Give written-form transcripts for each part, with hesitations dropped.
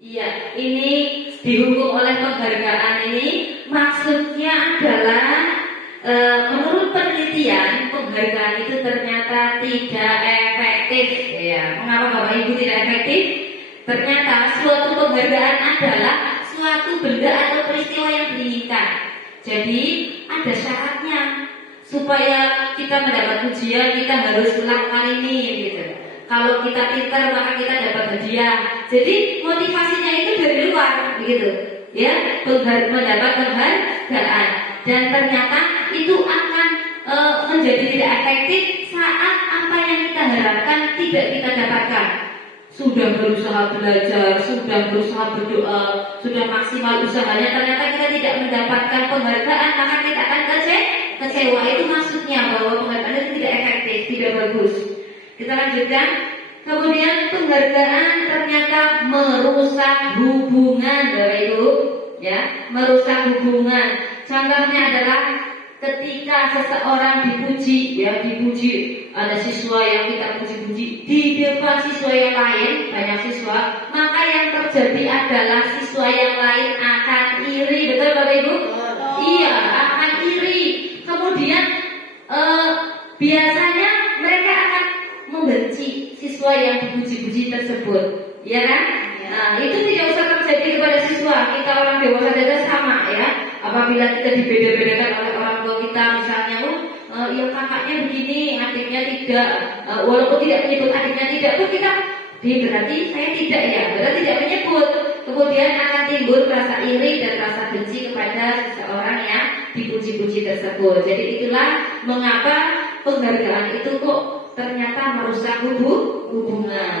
Iya, ini dihukum oleh penghargaan ini maksudnya adalah menurut penelitian penghargaan itu ternyata tidak efektif. Ya, mengapa Bapak Ibu tidak efektif? Ternyata suatu penghargaan adalah suatu benda atau peristiwa yang diinginkan. Jadi ada syaratnya supaya kita mendapat pujian kita harus melakukan ini gitu. Kalau kita pintar maka kita dapat hadiah. Jadi motivasinya itu dari luar, begitu, ya, mendapat penghargaan. Dan ternyata itu akan menjadi tidak efektif saat apa yang kita harapkan tidak kita dapatkan. Sudah berusaha belajar, sudah berusaha berdoa, sudah maksimal usahanya, ternyata kita tidak mendapatkan penghargaan, maka kita akan kecewa. Itu maksudnya bahwa penghargaan itu tidak efektif, tidak bagus. Kita lanjutkan. Kemudian penghargaan ternyata merusak hubungan, Bapak Ibu, ya, merusak hubungan. Contohnya adalah ketika seseorang dipuji, ya, dipuji, ada siswa yang kita puji-puji di depan siswa yang lain, banyak siswa, maka yang terjadi adalah siswa yang lain akan iri, betul Bapak Ibu? Iya, akan iri. Kemudian biasanya mereka akan membenci siswa yang dipuji-puji tersebut, ya kan? Nah, itu tidak usah terjadi kepada siswa. Kita orang dewasa saja sama, ya. Apabila kita dibeda-bedakan oleh orang tua kita, misalnya, ya kakaknya begini, adiknya tidak, walaupun tidak menyebut adiknya tidak, tuh kita, berarti saya tidak, ya, berarti tidak menyebut. Kemudian akan timbul rasa iri dan rasa benci kepada seseorang yang dipuji-puji tersebut. Jadi itulah mengapa penghargaan itu kok ternyata merusak hubungan.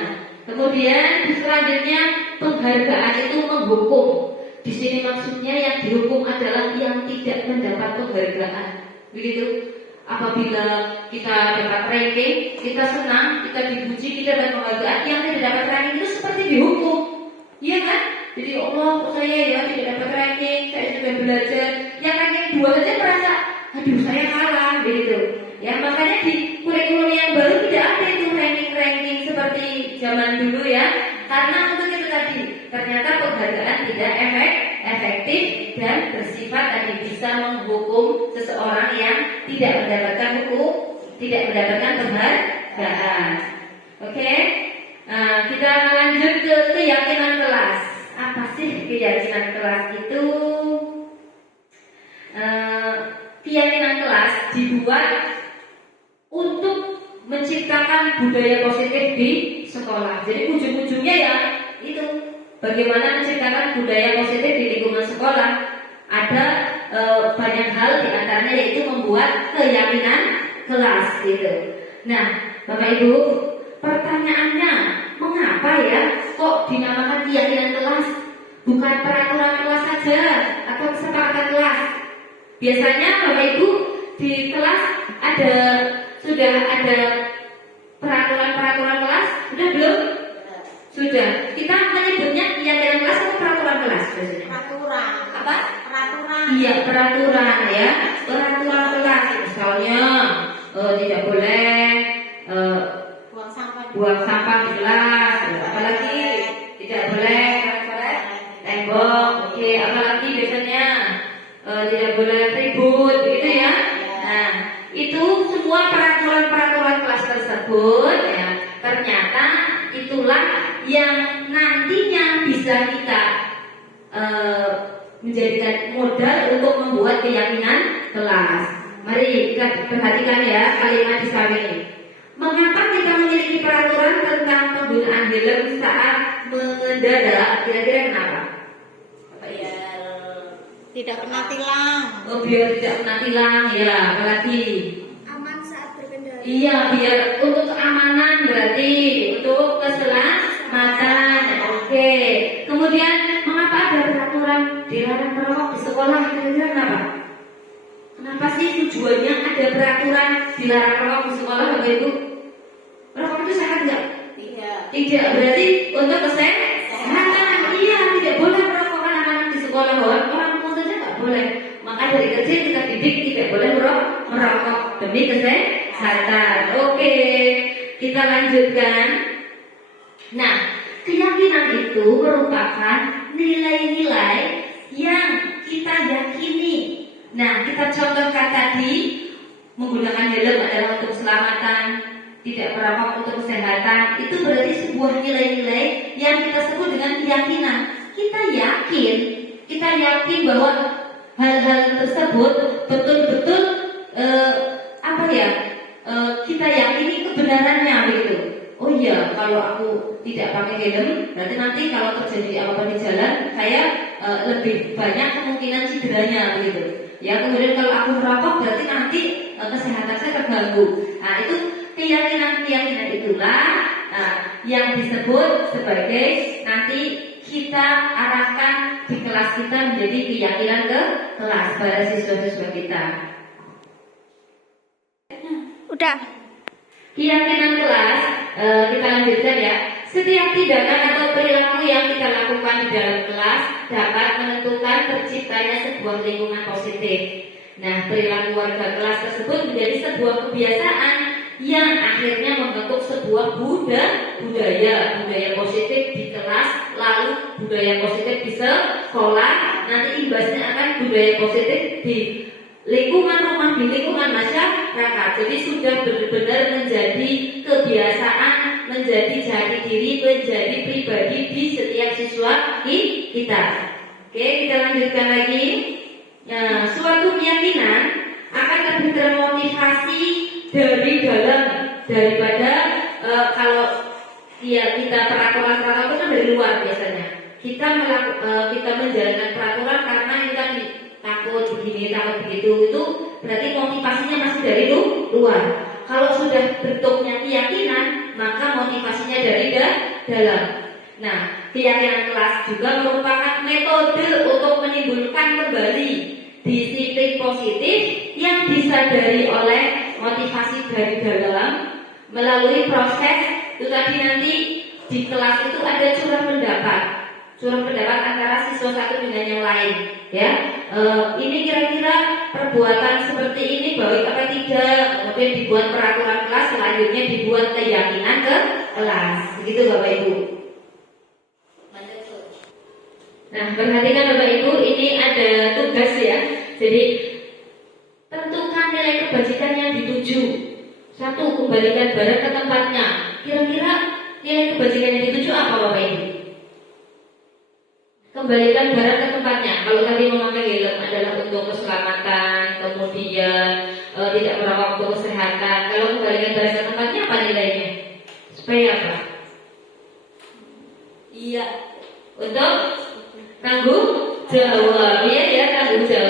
Kemudian selanjutnya penghargaan itu menghukum. Di sini maksudnya yang dihukum adalah yang tidak mendapat penghargaan. Begitu. Apabila kita dapat ranking, kita senang, kita dipuji, kita dapat penghargaan, yang tidak dapat ranking itu seperti dihukum. Iya kan? Jadi Allah, saya ya tidak dapat ranking, saya sudah belajar. Yang ranking 2 saja merasa, aduh saya kalah, begitu. Ya, makanya di kurikulum yang baru tidak ada itu ranking-ranking seperti zaman dulu, ya. Karena untuk itu tadi, ternyata penghargaan tidak efektif dan bersifat tadi bisa menghukum seseorang yang tidak mendapatkan penghargaan. Oke? Nah, kita lanjut ke keyakinan kelas. Apa sih keyakinan kelas itu? Keyakinan kelas dibuat untuk menciptakan budaya positif di sekolah. Jadi ujung-ujungnya ya itu bagaimana menciptakan budaya positif di lingkungan sekolah. Ada banyak hal diantaranya yaitu membuat keyakinan kelas gitu. Nah, Bapak Ibu, pertanyaannya mengapa ya kok dinamakan keyakinan kelas, bukan peraturan kelas saja atau kesepakatan kelas? Biasanya Bapak Ibu di kelas sudah ada peraturan kelas, sudah belum? Sudah. Kita menyebutnya keyakinan kelas atau peraturan kelas biasanya? Peraturan. Apa? Peraturan. Iya, peraturan, ya. Peraturan kelas. Misalnya tidak boleh buang sampah di kelas. Apalagi tidak boleh tembok. Oke, apalagi biasanya tidak boleh ribut, gitu ya. Nah, itu semua peraturan kelas tersebut, ya, ternyata itulah yang nantinya bisa kita menjadikan modal untuk membuat keyakinan kelas. Mari kita perhatikan ya kalimat di samping. Mengapa kita memiliki peraturan tentang penggunaan helm saat mengendarai? Kira-kira kenapa? Biar tidak kena tilang. Oh, biar tidak kena tilang, ya. Apalagi Aman saat berkendara. iya, biar untuk keamanan, berarti untuk keselamatan. Oke. Kemudian mengapa ada peraturan dilarang merokok di sekolah? Kira-kira kenapa? Kenapa sih tujuannya ada peraturan dilarang merokok di sekolah, Bapak Ibu? Merokok itu sehat nggak? Tidak. Berarti untuk kesehatan. Iya, tidak boleh merokok anak-anak di sekolah. Orang tua saja nggak boleh. Maka dari kecil kita didik tidak boleh merokok demi kesehatan. Oke, kita lanjutkan. Nah, keyakinan keyakinan itu merupakan nilai-nilai yang kita yakini. Nah, kita contohkan tadi, menggunakan helm adalah untuk keselamatan, tidak merokok untuk kesehatan. Itu berarti sebuah nilai-nilai yang kita sebut dengan keyakinan. Kita yakin bahwa hal-hal tersebut betul-betul kita yakini kebenarannya begitu. Oh iya, kalau aku tidak pakai helm, berarti nanti kalau terjadi apa-apa di jalan, saya lebih banyak kemungkinan cederanya begitu. Ya, kemudian kalau aku merokok, berarti nanti kesehatan saya terganggu. Nah, itu keyakinan itulah yang disebut sebagai nanti kita arahkan di kelas kita menjadi keyakinan ke kelas pada siswa-siswa kita. Udah. Keyakinan kelas, kita lanjutkan ya. Setiap tindakan atau perilaku yang kita lakukan di dalam kelas dapat menentukan terciptanya sebuah lingkungan positif. Nah, perilaku warga kelas tersebut menjadi sebuah kebiasaan yang akhirnya membentuk sebuah budaya positif di kelas, lalu budaya positif di sekolah, nanti imbasnya akan budaya positif di lingkungan rumah, di lingkungan masyarakat. Jadi sudah benar-benar menjadi kebiasaan, menjadi jati diri, menjadi pribadi di setiap siswa kita. Oke, kita lanjutkan lagi. Nah, suatu keyakinan akan lebih termotivasi dari dalam daripada kalau kita peraturan-peraturan itu kan dari luar biasanya. Kita menjalankan peraturan karena kita tadi takut begini, takut begitu, itu berarti motivasinya masih dari luar. Kalau sudah bentuknya keyakinan, maka motivasinya dari dalam. Nah, keyakinan kelas juga merupakan metode untuk menimbulkan kembali disiplin positif yang disadari oleh motivasi dari dalam melalui proses itu tadi. Nanti di kelas itu ada curah pendapat antara siswa satu dengan yang lain, ya. Ini kira-kira perbuatan seperti ini baik apa tidak, kemudian dibuat peraturan kelas, selanjutnya dibuat keyakinan ke kelas, begitu Bapak Ibu. Nah, perhatikan Bapak Ibu, ini ada tugas ya. Jadi tentukan nilai kebajikan yang dituju. 1. Kembalikan barang ke tempatnya. Kira-kira nilai kebajikan yang dituju apa Bapak Ibu? Kembalikan barang ke tempatnya. Kalau tadi memakai helm adalah untuk keselamatan, kemudian tidak merokok untuk kesehatan. Kalau kembalikan barang ke tempatnya apa nilainya? Supaya apa? Iya, untuk tanggung jawab, ya, tanggung jawab.